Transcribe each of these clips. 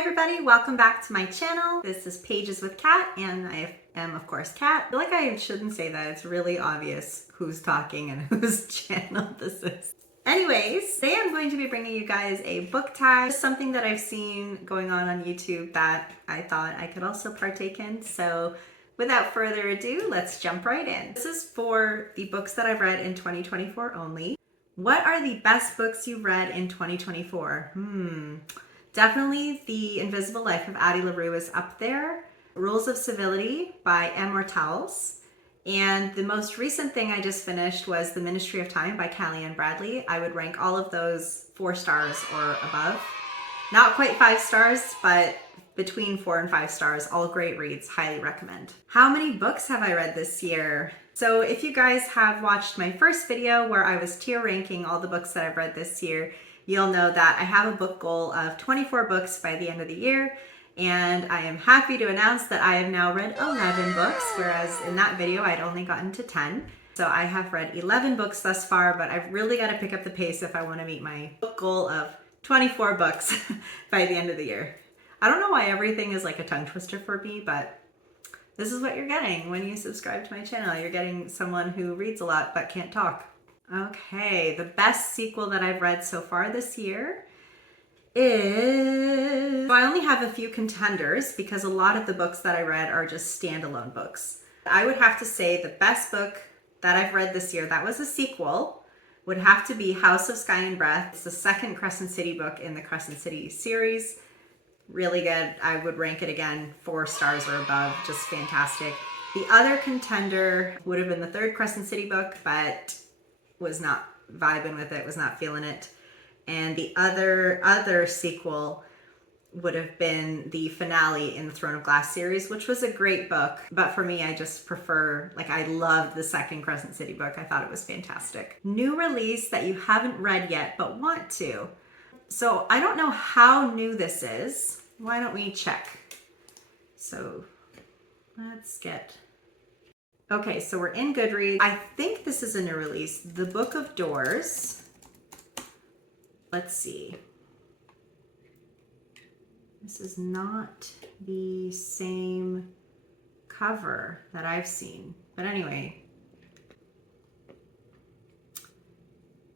everybody, welcome back to my channel. This is Pages with Kat, and I am of course Kat. I feel like I shouldn't say that. It's really obvious who's talking and whose channel this is. Anyways, today I'm going to be bringing you guys a book tag, something that I've seen going on YouTube that I thought I could also partake in. So without further ado, let's jump right in. This is for the books that I've read in 2024 only. What are the best books you read in 2024? Definitely The Invisible Life of Addie LaRue is up there. Rules of Civility by M. Ortels. And the most recent thing I just finished was The Ministry of Time by Callie-Ann Bradley. I would rank all of those 4 stars or above. Not quite 5 stars, but between 4 and 5 stars. All great reads, highly recommend. How many books have I read this year? So if you guys have watched my first video where I was tier ranking all the books that I've read this year, you'll know that I have a book goal of 24 books by the end of the year, and I am happy to announce that I have now read 11 books, whereas in that video I'd only gotten to 10. So I have read 11 books thus far, but I've really got to pick up the pace if I want to meet my book goal of 24 books by the end of the year. I don't know why everything is like a tongue twister for me, but this is what you're getting when you subscribe to my channel. You're getting someone who reads a lot but can't talk. Okay, the best sequel that I've read so far this year is... So I only have a few contenders because a lot of the books that I read are just standalone books. I would have to say the best book that I've read this year that was a sequel would have to be House of Sky and Breath. It's the second Crescent City book in the Crescent City series. Really good. I would rank it again 4 stars or above. Just fantastic. The other contender would have been the third Crescent City book, but was not vibing with it, was not feeling it. And the other sequel would have been the finale in the Throne of Glass series, which was a great book. But for me, I just prefer, like, I loved the second Crescent City book. I thought it was fantastic. New release that you haven't read yet, but want to. So I don't know how new this is. Why don't we check? So let's get... Okay, so we're in Goodreads. I think this is a new release. The Book of Doors. Let's see. This is not the same cover that I've seen. But anyway.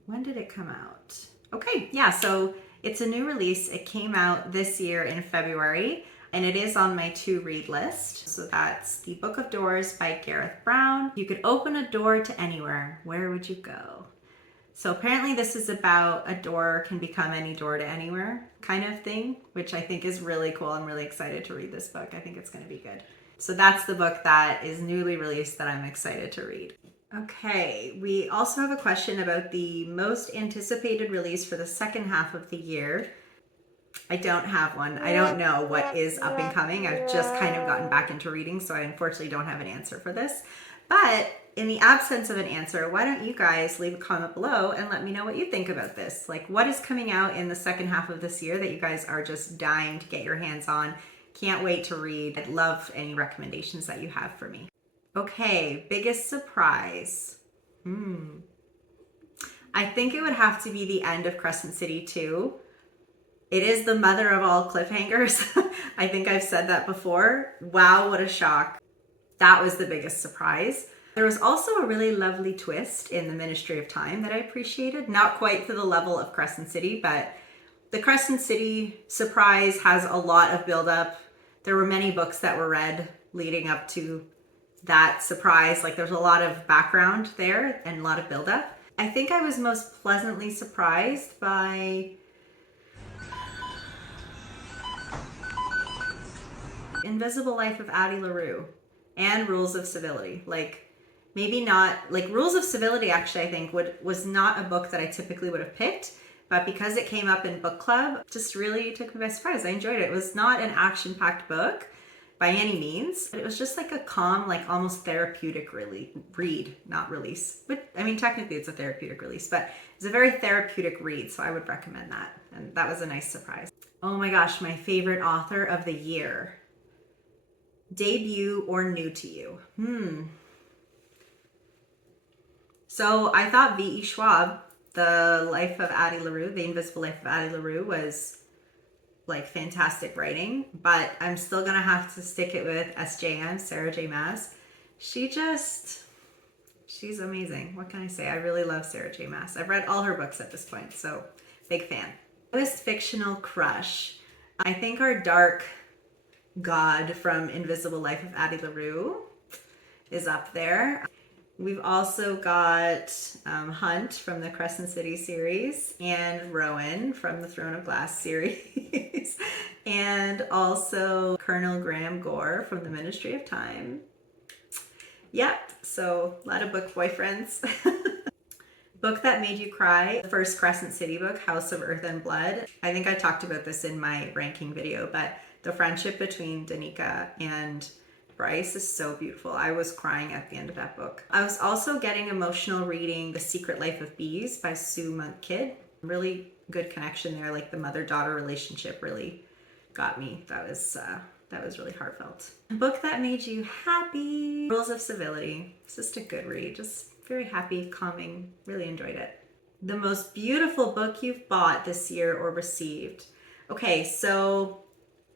When did it come out? Okay, yeah, so it's a new release. It came out this year in February. And it is on my to-read list. So that's The Book of Doors by Gareth Brown. You could open a door to anywhere. Where would you go? So apparently this is about a door can become any door to anywhere kind of thing, which I think is really cool. I'm really excited to read this book. I think it's going to be good. So that's the book that is newly released that I'm excited to read. Okay, we also have a question about the most anticipated release for the second half of the year. I don't have one. I don't know what is up and coming. I've just kind of gotten back into reading, so I unfortunately don't have an answer for this. But in the absence of an answer, why don't you guys leave a comment below and let me know what you think about this? Like, what is coming out in the second half of this year that you guys are just dying to get your hands on? Can't wait to read. I'd love any recommendations that you have for me. Okay, biggest surprise. I think it would have to be the end of Crescent City 2. It is the mother of all cliffhangers. I think I've said that before. Wow, what a shock. That was the biggest surprise. There was also a really lovely twist in The Ministry of Time that I appreciated. Not quite to the level of Crescent City, but the Crescent City surprise has a lot of buildup. There were many books that were read leading up to that surprise. Like, there's a lot of background there and a lot of buildup. I think I was most pleasantly surprised by Invisible Life of Addie LaRue and Rules of Civility. Like, maybe not, like Rules of Civility actually I think was not a book that I typically would have picked, but because it came up in book club, just really took me by surprise. I enjoyed it. It was not an action-packed book by any means, but it was just like a calm, like almost therapeutic read, not release. But I mean, technically it's a therapeutic release, but it's a very therapeutic read, so I would recommend that. And that was a nice surprise. Oh my gosh, my favorite author of the year. Debut or new to you? So I thought V.E. Schwab, The Life of Addie LaRue, The Invisible Life of Addie LaRue was like fantastic writing, but I'm still gonna have to stick it with SJM, Sarah J. Maas. She's amazing. What can I say? I really love Sarah J. Maas. I've read all her books at this point, so big fan. Newest fictional crush. I think our dark god from Invisible Life of Addie LaRue is up there. We've also got Hunt from the Crescent City series and Rowan from the Throne of Glass series and also Colonel Graham Gore from the Ministry of Time. Yep, so a lot of book boyfriends. Book that made you cry, the first Crescent City book, House of Earth and Blood. I think I talked about this in my ranking video, but the friendship between Danica and Bryce is so beautiful. I was crying at the end of that book. I was also getting emotional reading The Secret Life of Bees by Sue Monk Kidd. Really good connection there, like the mother-daughter relationship really got me. That was really heartfelt. A book that made you happy, Rules of Civility. It's just a good read, just very happy, calming, really enjoyed it. The most beautiful book you've bought this year or received. Okay, so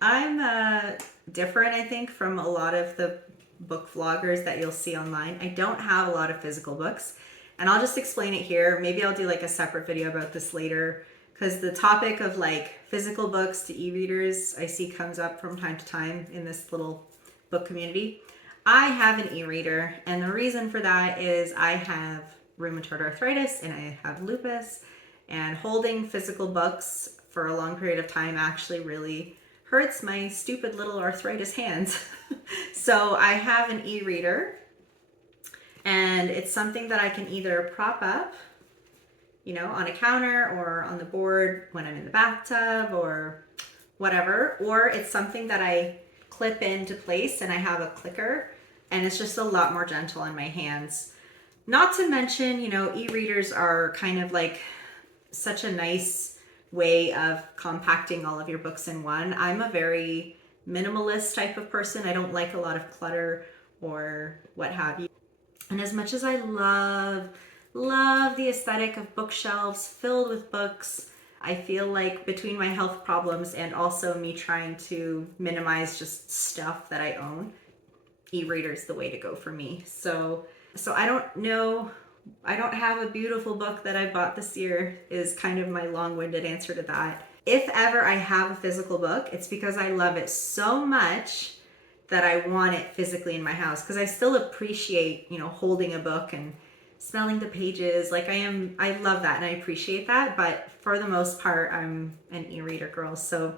I'm different, I think, from a lot of the book vloggers that you'll see online. I don't have a lot of physical books, and I'll just explain it here. Maybe I'll do like a separate video about this later, because the topic of like physical books to e-readers I see comes up from time to time in this little book community. I have an e-reader, and the reason for that is I have rheumatoid arthritis and I have lupus, and holding physical books for a long period of time actually really hurts my stupid little arthritis hands. So I have an e-reader, and it's something that I can either prop up, you know, on a counter or on the board when I'm in the bathtub or whatever, or it's something that I clip into place and I have a clicker, and it's just a lot more gentle on my hands. Not to mention, you know, e-readers are kind of like such a nice way of compacting all of your books in one. I'm a very minimalist type of person. I don't like a lot of clutter or what have you. And as much as I love the aesthetic of bookshelves filled with books, I feel like between my health problems and also me trying to minimize just stuff that I own, e-reader is the way to go for me. So I don't know, I don't have a beautiful book that I bought this year is kind of my long-winded answer to that. If ever I have a physical book, it's because I love it so much that I want it physically in my house, because I still appreciate, you know, holding a book and smelling the pages. Like I love that and I appreciate that, but for the most part, I'm an e-reader girl. So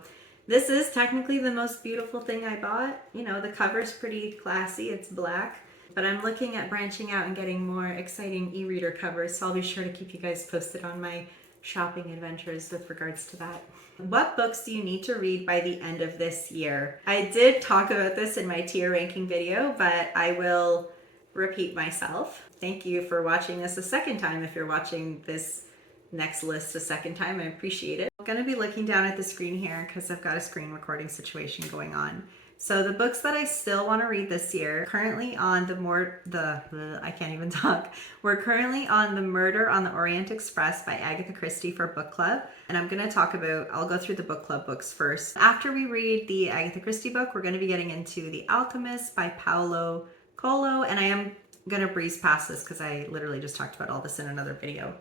this is technically the most beautiful thing I bought. You know, the cover's pretty classy, it's black, but I'm looking at branching out and getting more exciting e-reader covers, so I'll be sure to keep you guys posted on my shopping adventures with regards to that. What books do you need to read by the end of this year? I did talk about this in my tier ranking video, but I will repeat myself. Thank you for watching this a second time. If you're watching this next list a second time, I appreciate it. I'm going to be looking down at the screen here because I've got a screen recording situation going on. So the books that I still want to read this year, currently on I can't even talk. We're currently on The Murder on the Orient Express by Agatha Christie for book club. And I'm going to talk about, I'll go through the book club books first. After we read the Agatha Christie book, we're going to be getting into The Alchemist by Paulo Coelho. And I am going to breeze past this because I literally just talked about all this in another video.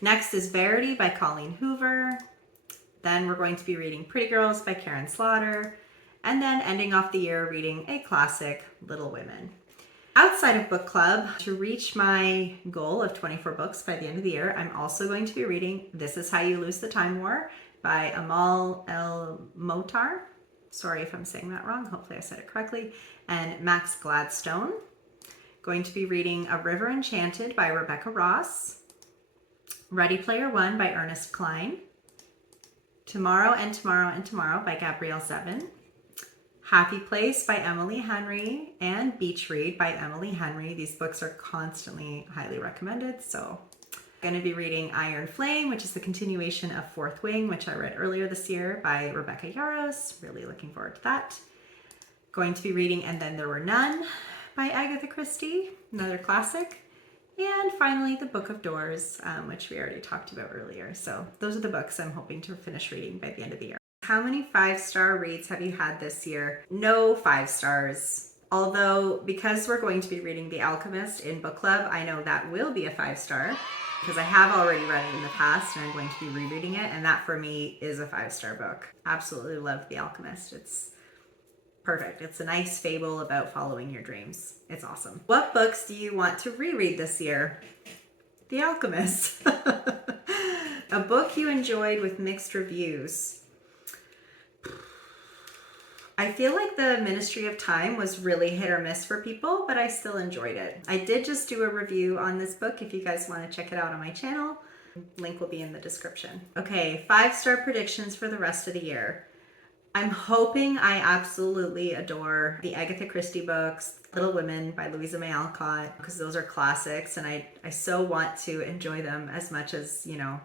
Next is Verity by Colleen Hoover. Then we're going to be reading Pretty Girls by Karen Slaughter. And then ending off the year reading a classic, Little Women. Outside of book club, to reach my goal of 24 books by the end of the year, I'm also going to be reading This Is How You Lose the Time War by Amal El Motar. Sorry if I'm saying that wrong. Hopefully I said it correctly. And Max Gladstone. Going to be reading A River Enchanted by Rebecca Ross. Ready Player One by Ernest Cline. Tomorrow and Tomorrow and Tomorrow by Gabrielle Zevin. Happy Place by Emily Henry and Beach Read by Emily Henry. These books are constantly highly recommended. So I'm going to be reading Iron Flame, which is the continuation of Fourth Wing, which I read earlier this year by Rebecca Yarros. Really looking forward to that. Going to be reading And Then There Were None by Agatha Christie, another classic. And finally, The Book of Doors, which we already talked about earlier. So those are the books I'm hoping to finish reading by the end of the year. how many 5-star reads have you had this year? No 5 stars. Although, because we're going to be reading The Alchemist in book club, I know that will be a 5-star because I have already read it in the past and I'm going to be rereading it. And that for me is a 5-star book. Absolutely love The Alchemist. It's perfect. It's a nice fable about following your dreams. It's awesome. What books do you want to reread this year? The Alchemist. A book you enjoyed with mixed reviews. I feel like the Ministry of Time was really hit or miss for people, but I still enjoyed it. I did just do a review on this book if you guys want to check it out on my channel. Link will be in the description. Okay, 5-star predictions for the rest of the year. I'm hoping I absolutely adore the Agatha Christie books, Little Women by Louisa May Alcott, because those are classics and I so want to enjoy them as much as, you know,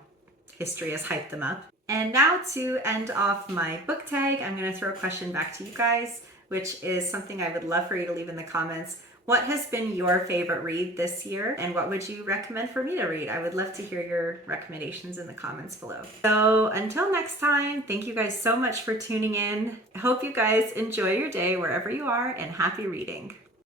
history has hyped them up. And now to end off my book tag, I'm going to throw a question back to you guys, which is something I would love for you to leave in the comments. What has been your favorite read this year and what would you recommend for me to read? I would love to hear your recommendations in the comments below. So until next time, thank you guys so much for tuning in. I hope you guys enjoy your day wherever you are and happy reading.